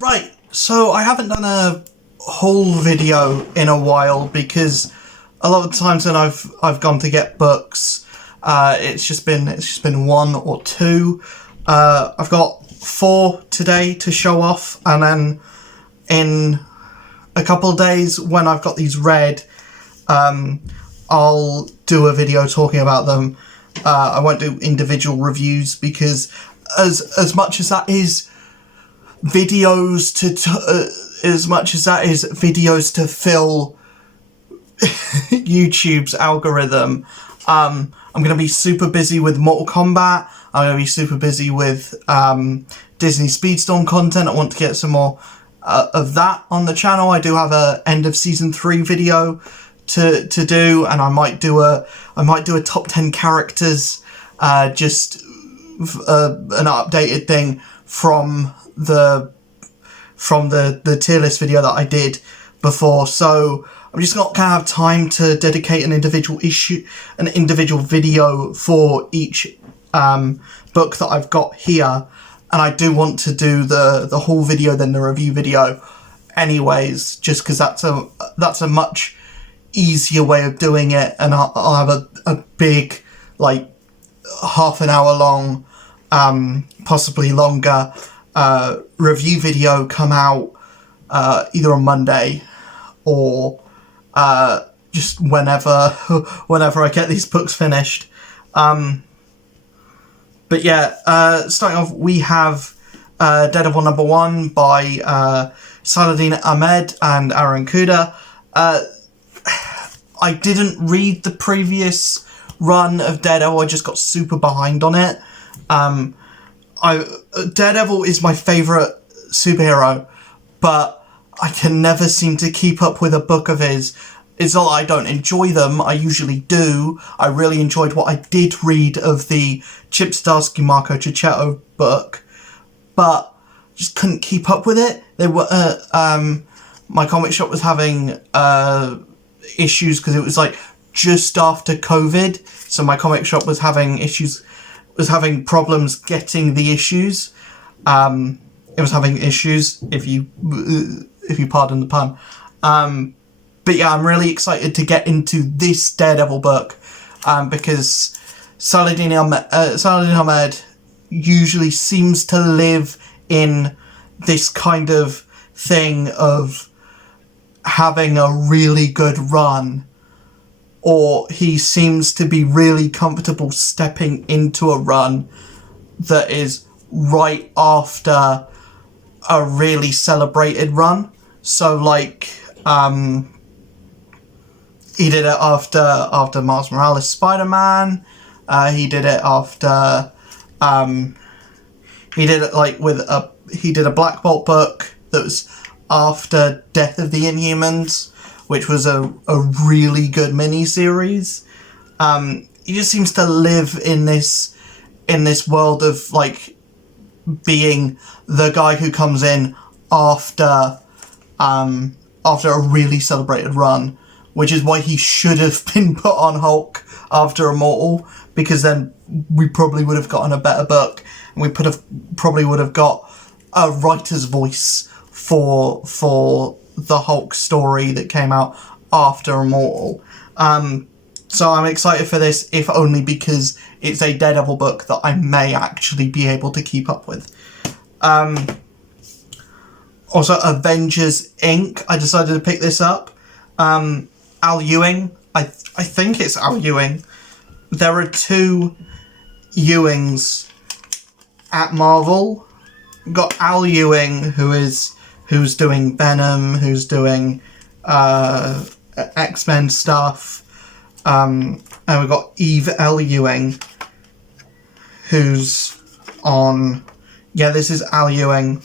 Right, so I haven't done a whole video in a while because a lot of times when I've gone to get books, it's just been one or two. I've got 4 today to show off, and then in a couple of days when I've got these read, I'll do a video talking about them. I won't do individual reviews because as much as that is videos to fill YouTube's algorithm, I'm going to be super busy with Mortal Kombat. I'm going to be super busy with Disney Speedstorm content. I want to get some more of that on the channel. I do have a end of season 3 video to do, and I might do a top 10 characters, just an updated thing from the tier list video that I did before. So I'm just not gonna have time to dedicate an individual video for each book that I've got here, and I do want to do the whole video, then the review video anyways, just because that's a much easier way of doing it, and I'll have a big, like, half an hour long, possibly longer review video come out either on Monday or just whenever I get these books finished. But yeah, starting off, we have Daredevil #1 by Saladin Ahmed and Aaron Kuder. I didn't read the previous run of Daredevil. I just got super behind on it. Daredevil is my favourite superhero, but I can never seem to keep up with a book of his. It's not that I don't enjoy them, I usually do. I really enjoyed what I did read of the Chip Zdarsky, Marco Cicchetto book, but just couldn't keep up with it. They were, my comic shop was having issues because it was like just after COVID, so my comic shop was having problems getting the issues. It was having issues, if you pardon the pun. But yeah, I'm really excited to get into this Daredevil book, because Saladin Ahmed usually seems to live in this kind of thing of having a really good run, or he seems to be really comfortable stepping into a run that is right after a really celebrated run. So like, he did it after Miles Morales' Spider-Man. He did it after, he did a Black Bolt book that was after Death of the Inhumans, which was a really good mini-series. He just seems to live in this world of, like, being the guy who comes in after a really celebrated run, which is why he should have been put on Hulk after Immortal, because then we probably would have gotten a better book, and we probably would have got a writer's voice for the Hulk story that came out after Immortal. So I'm excited for this, if only because it's a Daredevil book that I may actually be able to keep up with. Also, Avengers Inc. I decided to pick this up. Al Ewing. I think it's Al Ewing. There are 2 Ewings at Marvel. We've got Al Ewing, who's doing Venom, who's doing X-Men stuff. And we've got Eve L. Ewing, who's on... Yeah, this is Al Ewing.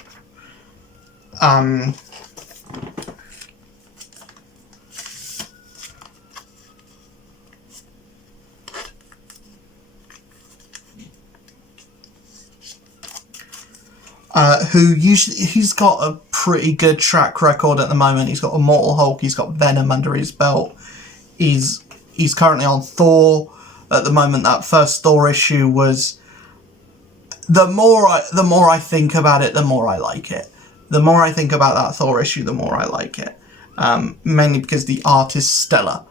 He's got a pretty good track record at the moment. He's got Immortal Hulk, he's got Venom under his belt. He's currently on Thor at the moment. That first Thor issue was... The more I think about it, the more I like it. the more I think about that Thor issue, the more I like it. Mainly because the art is stellar.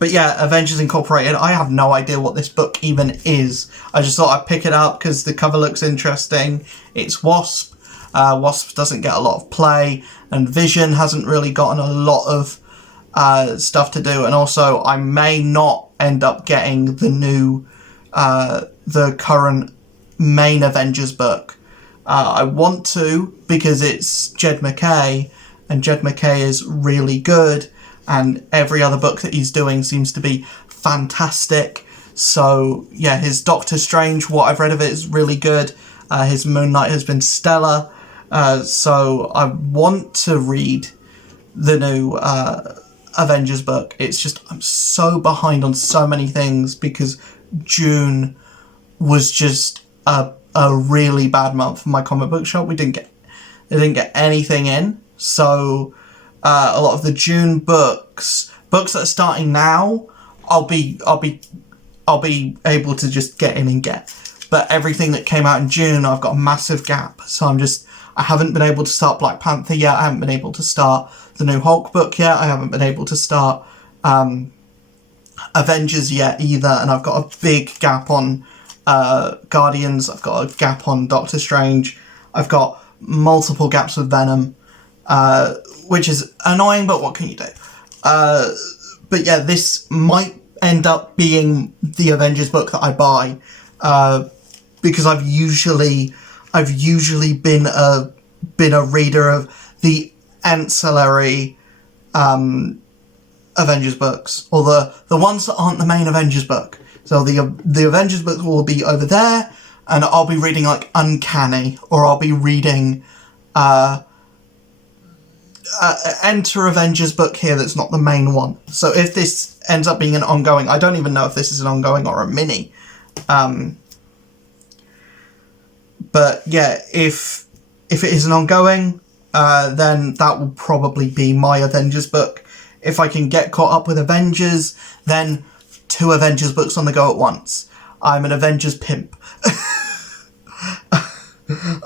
But yeah, Avengers Incorporated, I have no idea what this book even is. I just thought I'd pick it up because the cover looks interesting. It's Wasp. Wasp doesn't get a lot of play, and Vision hasn't really gotten a lot of stuff to do. And also, I may not end up getting the new, the current main Avengers book. I want to because it's Jed MacKay, and Jed MacKay is really good. And every other book that he's doing seems to be fantastic. So, yeah, his Doctor Strange, what I've read of it, is really good. His Moon Knight has been stellar. So I want to read the new Avengers book. It's just, I'm so behind on so many things because June was just a really bad month for my comic book shop. They didn't get anything in. So... a lot of the June books that are starting now, I'll be able to just get in and get. But everything that came out in June, I've got a massive gap. So I haven't been able to start Black Panther yet. I haven't been able to start the new Hulk book yet. I haven't been able to start Avengers yet either. And I've got a big gap on Guardians. I've got a gap on Doctor Strange. I've got multiple gaps with Venom. Which is annoying, but what can you do? But yeah, this might end up being the Avengers book that I buy, because I've usually been a reader of the ancillary Avengers books, or the ones that aren't the main Avengers book. So the Avengers book will be over there, and I'll be reading like Uncanny, or I'll be reading Enter Avengers book here that's not the main one. So if this ends up being an ongoing, I don't even know if this is an ongoing or a mini. But yeah, if it is an ongoing, then that will probably be my Avengers book. If I can get caught up with Avengers, then 2 Avengers books on the go at once. I'm an Avengers pimp.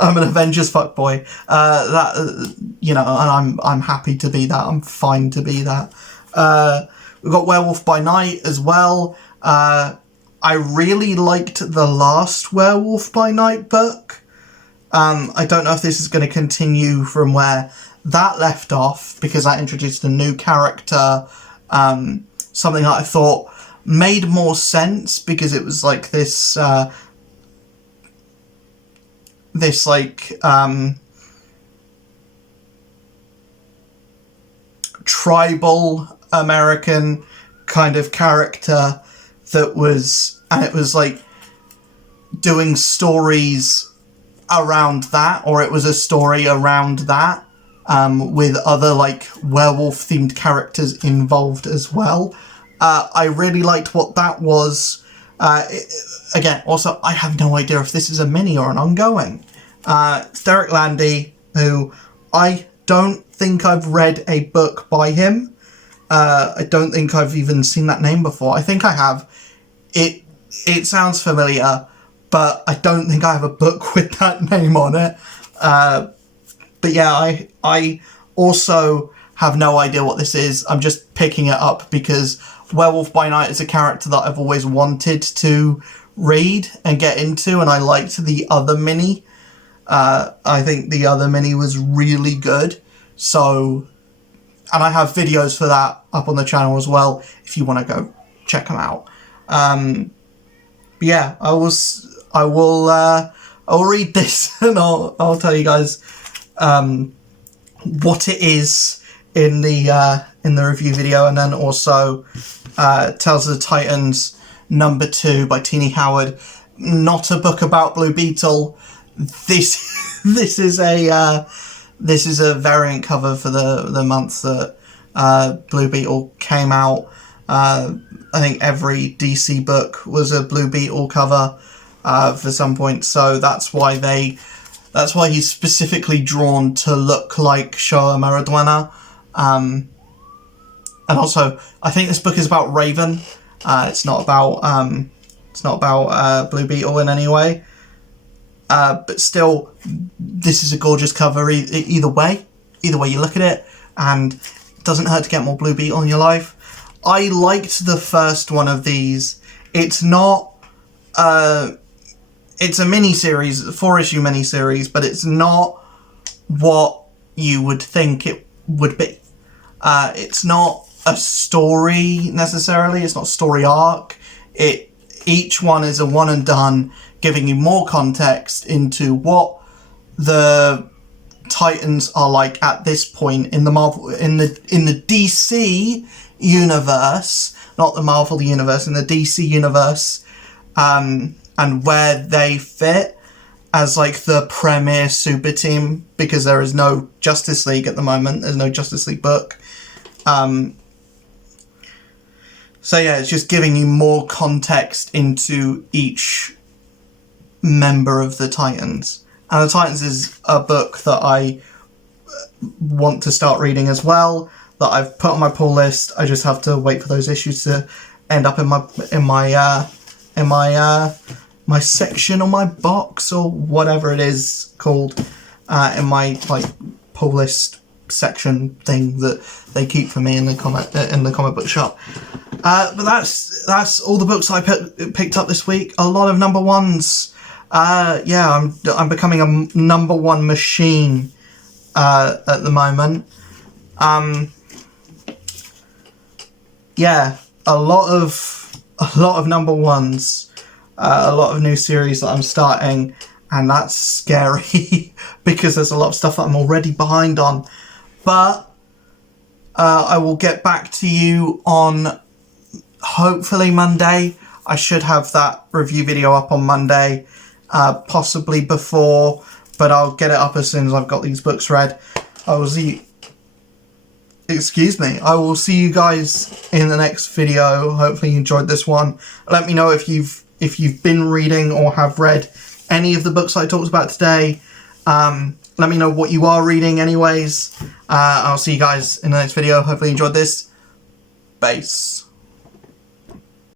I'm an Avengers fuckboy. And I'm happy to be that. I'm fine to be that. We've got Werewolf by Night as well. I really liked the last Werewolf by Night book. I don't know if this is going to continue from where that left off, because I introduced a new character, something that I thought made more sense, because it was like this tribal American kind of character that was, and it was like doing stories around that, or it was a story around that, with other like werewolf themed characters involved as well. I really liked what that was. Again, also, I have no idea if this is a mini or an ongoing. It's Derek Landy, who I don't think I've read a book by him. I don't think I've even seen that name before. I think I have. It sounds familiar, but I don't think I have a book with that name on it. But yeah, I also have no idea what this is. I'm just picking it up because Werewolf by Night is a character that I've always wanted to read and get into, and I liked the other mini. I think the other mini was really good. So, and I have videos for that up on the channel as well, if you want to go check them out. But yeah, I will read this and I'll tell you guys what it is in the review video, and then also Tales of the Titans #2 by Teenie Howard. Not a book about Blue Beetle. This is a variant cover for the month that Blue Beetle came out. I think every DC book was a Blue Beetle cover for some point, so that's why he's specifically drawn to look like Showa Mariduena. And also, I think this book is about Raven. It's not about Blue Beetle in any way. but still, this is a gorgeous cover either way you look at it, and it doesn't hurt to get more Blue Beetle in your life. I liked the first one of these. It's not, it's a mini-series, a 4-issue mini-series, but it's not what you would think it would be. It's not a story necessarily, it's not a story arc. Each one is a one and done, giving you more context into what the Titans are like at this point in the Marvel, in the DC universe, not the Marvel universe, in the DC universe, and where they fit as like the premier super team, because there is no Justice League at the moment. There's no Justice League book. So yeah, it's just giving you more context into each member of the Titans. And the Titans is a book that I want to start reading as well, that I've put on my pull list. I just have to wait for those issues to end up in my section or my box or whatever it is called, in my like pull list section thing that they keep for me in the comic book shop. But that's all the books I picked up this week. A lot of number ones. Yeah, I'm becoming a number one machine at the moment. Yeah, a lot of number ones, a lot of new series that I'm starting, and that's scary because there's a lot of stuff that I'm already behind on. But I will get back to you on hopefully Monday. I should have that review video up on Monday, possibly before, but I'll get it up as soon as I've got these books read. I will see you guys in the next video. Hopefully you enjoyed this one. Let me know if you've been reading or have read any of the books I talked about today. Let me know what you are reading anyways. I'll see you guys in the next video. Hopefully you enjoyed this. Base.